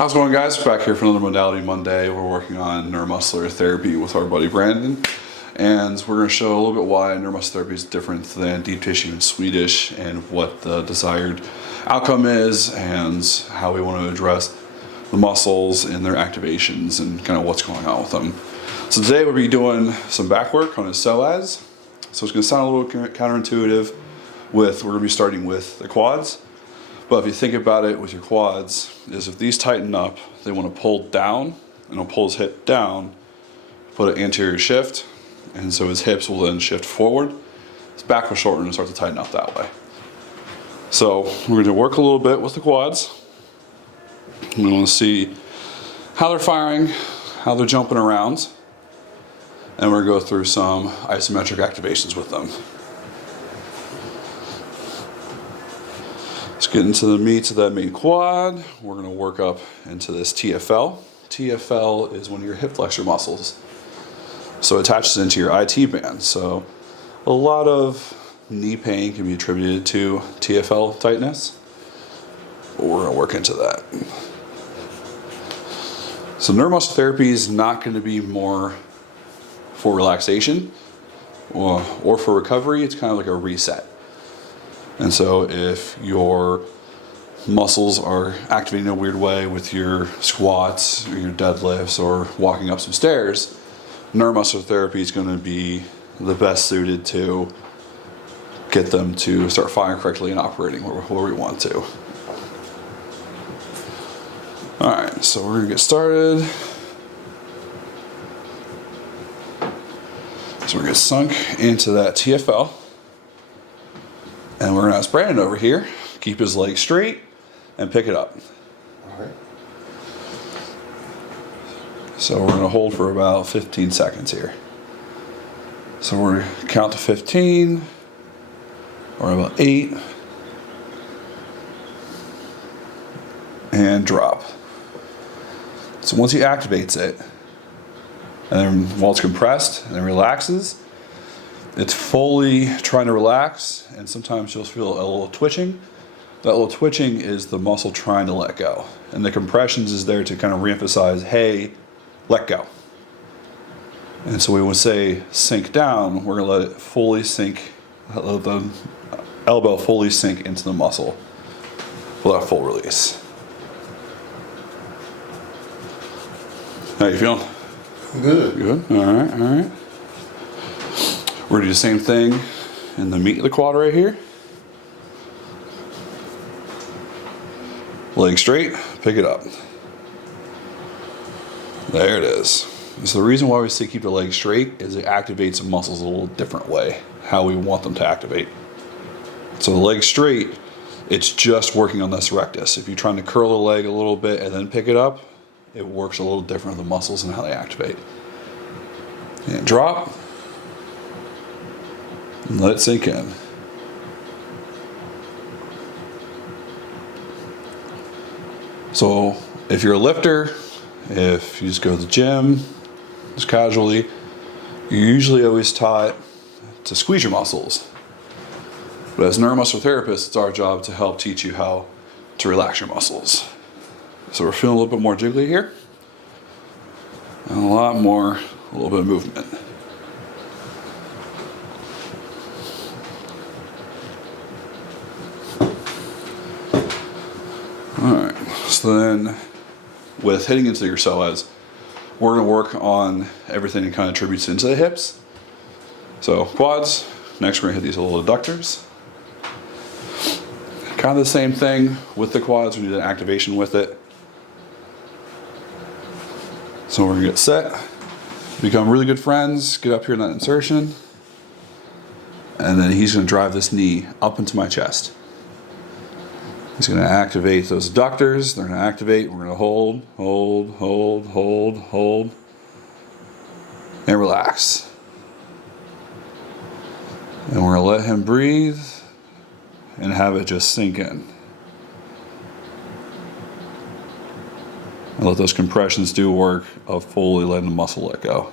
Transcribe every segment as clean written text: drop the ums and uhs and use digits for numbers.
How's it going, guys? Back here for another Modality Monday. We're working on neuromuscular therapy with our buddy Brandon, and we're going to show a little bit why neuromuscular therapy is different than deep tissue and Swedish, and what the desired outcome is, and how we want to address the muscles and their activations and kind of what's going on with them. So today we'll be doing some back work on his psoas. So it's going to sound a little counterintuitive. We're going to be starting with the quads. But if you think about it with your quads, is if these tighten up, they want to pull down, and he'll pull his hip down, put an anterior shift, and so his hips will then shift forward. His back will shorten and start to tighten up that way. So we're going to work a little bit with the quads. We want to see how they're firing, how they're jumping around, and we're going to go through some isometric activations with them. Let's get into the meats of that main quad. We're going to work up into this TFL. TFL is one of your hip flexor muscles. So it attaches into your IT band. So a lot of knee pain can be attributed to TFL tightness. But we're going to work into that. So neuromuscular therapy is not going to be more for relaxation or for recovery. It's kind of like a reset. And so if your muscles are activating in a weird way with your squats or your deadlifts or walking up some stairs, neuromuscular therapy is going to be the best suited to get them to start firing correctly and operating where we want to. All right, so we're going to get started. So we're going to get sunk into that TFL. And we're going to ask Brandon over here, keep his legs straight and pick it up. All right. So we're going to hold for about 15 seconds here. So we're going to count to 15, or about 8, and drop. So once he activates it, and then while it's compressed and it relaxes, it's fully trying to relax, and sometimes you'll feel a little twitching. That little twitching is the muscle trying to let go. And the compressions is there to kind of reemphasize, hey, let go. And so we would say sink down, we're going to let it fully sink, let the elbow fully sink into the muscle without full release. How you feeling? Good. Good? All right, all right. We're going to do the same thing in the meat of the quad right here. Leg straight, pick it up. There it is. So the reason why we say keep the leg straight is it activates the muscles a little different way, how we want them to activate. So the leg straight, it's just working on this rectus. If you're trying to curl the leg a little bit and then pick it up, it works a little different with the muscles and how they activate. And drop. And let it sink in. So if you're a lifter, if you just go to the gym, just casually, you're usually always taught to squeeze your muscles. But as neuromuscular therapists, it's our job to help teach you how to relax your muscles. So we're feeling a little bit more jiggly here. And a little bit of movement. Alright, so then with hitting into your psoas, we're going to work on everything that kind of attributes into the hips. So quads, next we're going to hit these little adductors. Kind of the same thing with the quads, we do an activation with it. So we're going to get set, become really good friends, get up here in that insertion, and then he's going to drive this knee up into my chest. He's going to activate those adductors. They're going to activate. We're going to hold, hold, hold, hold, hold, and relax. And we're going to let him breathe and have it just sink in. And let those compressions do work of fully letting the muscle let go.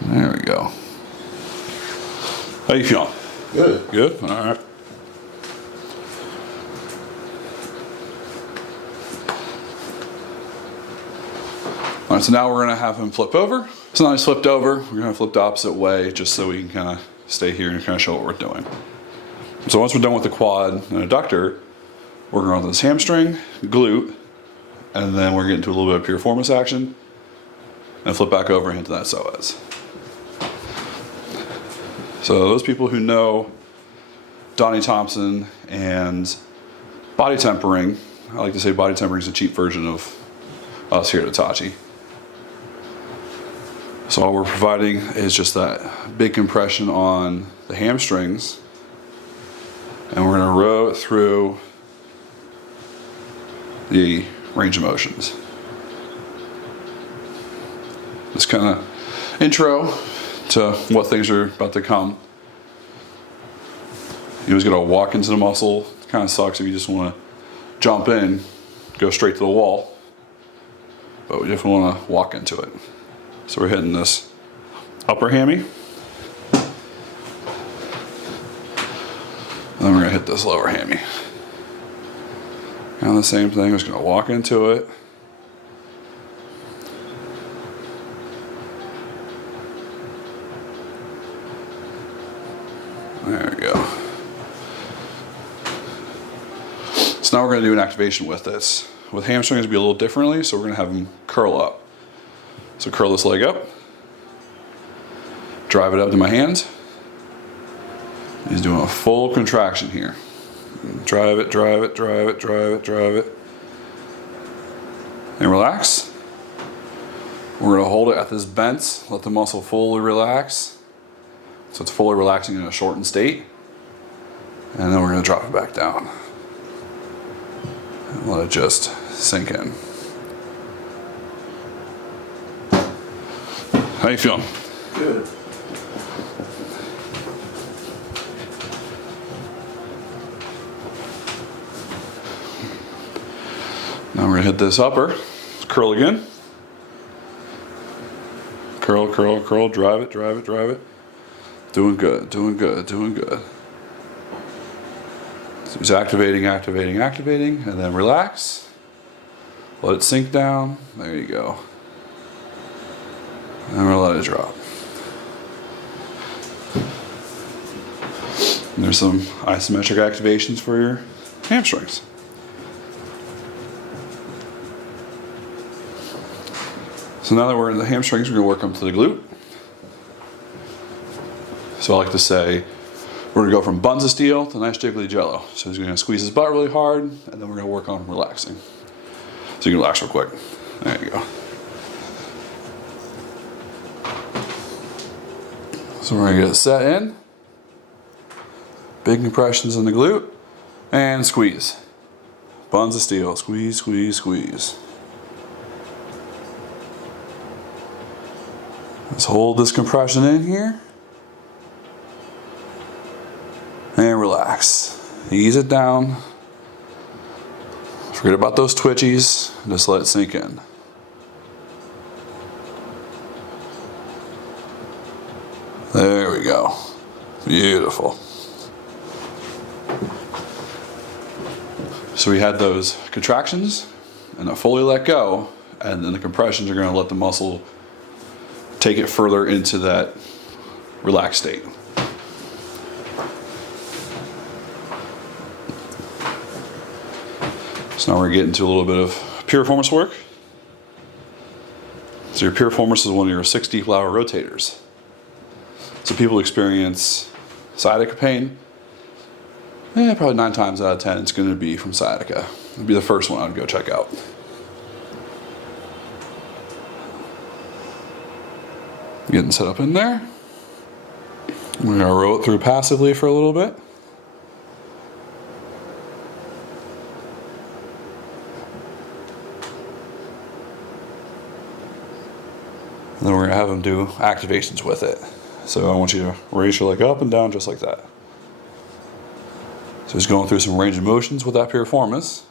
There we go. How you feeling? Good. Good? All right. All right, so now we're gonna have him flip over. So now he's flipped over, we're gonna flip the opposite way just so we can kind of stay here and kind of show what we're doing. So once we're done with the quad and adductor, we're going on to this hamstring, glute, and then we're getting to a little bit of piriformis action, and flip back over into that psoas. So those people who know Donnie Thompson and body tempering, I like to say body tempering is a cheap version of us here at Itachi. So all we're providing is just that big compression on the hamstrings, and we're going to row it through the range of motions. This kind of intro to what things are about to come. You always got to walk into the muscle. It kind of sucks if you just want to jump in, go straight to the wall, but we definitely want to walk into it. So we're hitting this upper hammy, and then we're going to hit this lower hammy. And the same thing, we're just going to walk into it. There we go. So now we're going to do an activation with this. With hamstrings, it'll be a little differently, so we're going to have them curl up. So curl this leg up, drive it up to my hands. He's doing a full contraction here. Drive it, drive it, drive it, drive it, drive it. And relax. We're going to hold it at this bent, let the muscle fully relax. So it's fully relaxing in a shortened state. And then we're going to drop it back down. And let it just sink in. How you feeling? Good. Now we're going to hit this upper. Curl again. Curl, curl, curl. Drive it, drive it, drive it. Doing good, doing good, doing good. So he's activating, activating, activating, and then relax. Let it sink down. There you go. And we'll let it drop. And there's some isometric activations for your hamstrings. So now that we're in the hamstrings, we're going to work up to the glute. So I like to say, we're going to go from buns of steel to nice jiggly jello. So he's going to squeeze his butt really hard, and then we're going to work on relaxing. So you can relax real quick. There you go. So we're going to get it set in. Big compressions in the glute. And squeeze. Buns of steel. Squeeze, squeeze, squeeze. Let's hold this compression in here. And relax. Ease it down. Forget about those twitchies. Just let it sink in. There we go. Beautiful. So we had those contractions and I fully let go, and then the compressions are going to let the muscle take it further into that relaxed state. So now we're getting to a little bit of piriformis work. So your piriformis is one of your 6 deep lateral rotators. So people experience sciatica pain. Probably 9 times out of 10 it's going to be from sciatica. It'd be the first one I'd go check out. Getting set up in there. We're going to row it through passively for a little bit. And then we're going to have them do activations with it. So I want you to raise your leg up and down just like that. So he's going through some range of motions with that piriformis.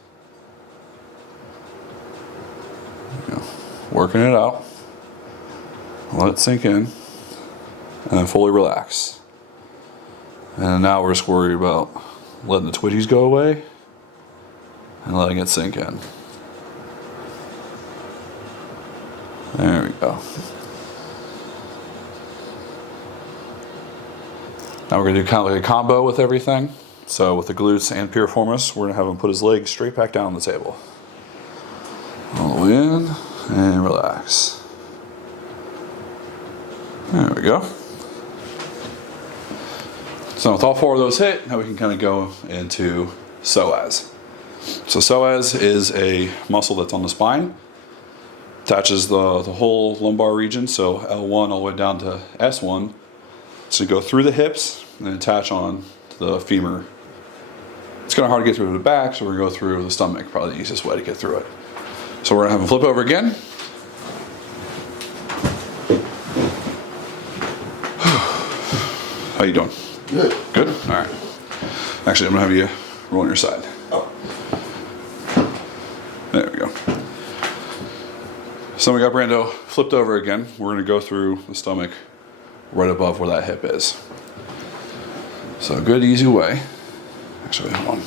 Working it out. Let it sink in. And then fully relax. And now we're just worried about letting the twitchies go away and letting it sink in. There we go. Now we're going to do kind of like a combo with everything. So with the glutes and piriformis, we're going to have him put his legs straight back down on the table. All the way in and relax. There we go. So with all four of those hit, now we can kind of go into psoas. So psoas is a muscle that's on the spine. Attaches the whole lumbar region, so L1 all the way down to S1. So go through the hips and then attach on to the femur. It's kind of hard to get through to the back, so we're going to go through the stomach, probably the easiest way to get through it. So we're going to have him flip over again. How you doing? Good. Good? All right. Actually, I'm going to have you roll on your side. Oh. There we go. So we got Brando flipped over again. We're going to go through the stomach right above where that hip is. So a good, easy way. Actually, hold on.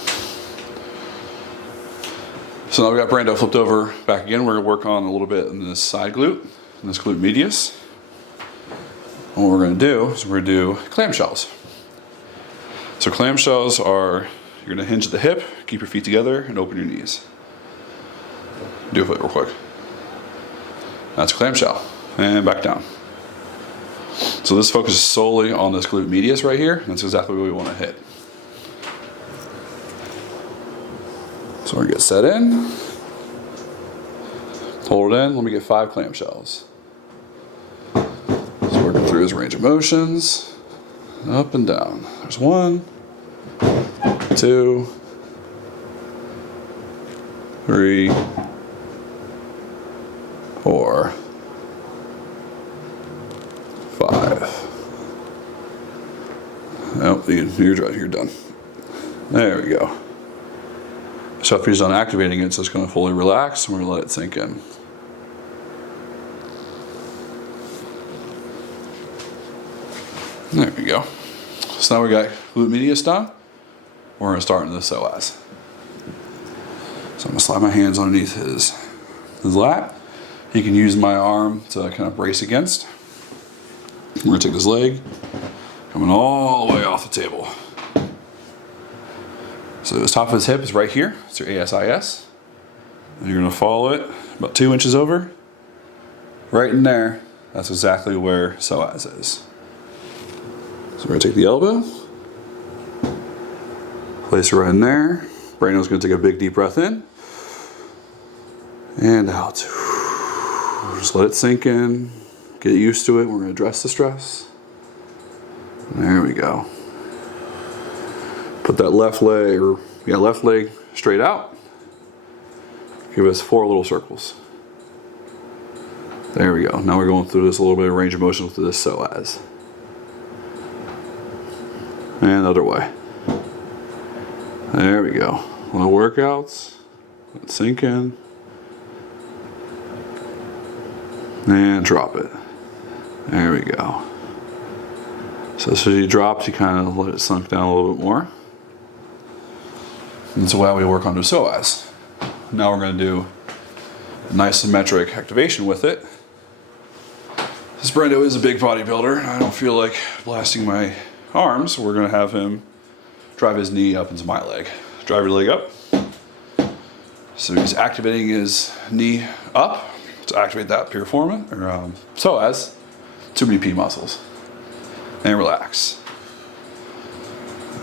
So now we got Brando flipped over back again. We're going to work on a little bit in this side glute, in this glute medius. And what we're going to do is we're going to do clamshells. So clamshells are, you're going to hinge at the hip, keep your feet together, and open your knees. Do a flip real quick. That's a clamshell. And back down. So this focuses solely on this glute medius right here. That's exactly what we want to hit. So we're going to get set in. Hold it in. Let me get 5 clamshells. So working through his range of motions. Up and down. There's 1, 2, 3, 4, 5. Oh, you're done. There we go. So after he's done activating it, so it's going to fully relax, and we're going to let it sink in. There we go. So now we got glute medius done. We're going to start into the psoas. So I'm going to slide my hands underneath his lap. He can use my arm to kind of brace against. We're going to take this leg, coming all the way off the table. So the top of his hip is right here. It's your ASIS. And you're going to follow it about 2 inches over. Right in there, that's exactly where psoas is. So we're going to take the elbow, place it right in there. Brandon's going to take a big deep breath in and out. Just let it sink in. Get used to it. We're going to address the stress. There we go. Put that left leg straight out. Give us 4 little circles. There we go. Now we're going through this a little bit of range of motion with this psoas. And the other way. There we go. Little workouts. Let it sink in. And drop it. There we go. So as you drop, you kind of let it sink down a little bit more. And so while we work on the psoas, now we're going to do a nice symmetric activation with it. This Brando is a big bodybuilder, and I don't feel like blasting my arms, so we're going to have him drive his knee up into my leg. Drive your leg up. So he's activating his knee up to activate that piriformis, or psoas, 2BP muscles. And relax.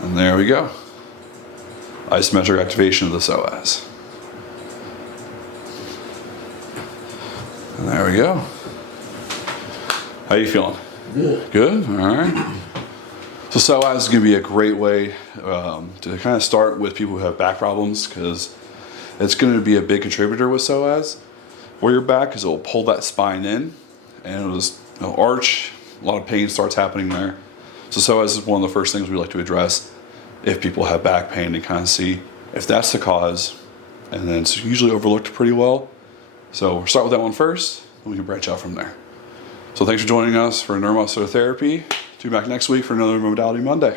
And there we go. Isometric activation of the psoas. And there we go. How you feeling? Good. Good? All right. So psoas is going to be a great way to kind of start with people who have back problems, because it's going to be a big contributor with psoas for your back, because it will pull that spine in and it'll just arch. A lot of pain starts happening there. So psoas is one of the first things we like to address if people have back pain, and kind of see if that's the cause. And then it's usually overlooked pretty well. So we'll start with that one first, and we can branch out from there. So thanks for joining us for Neuromuscular Therapy. Tune back next week for another Modality Monday.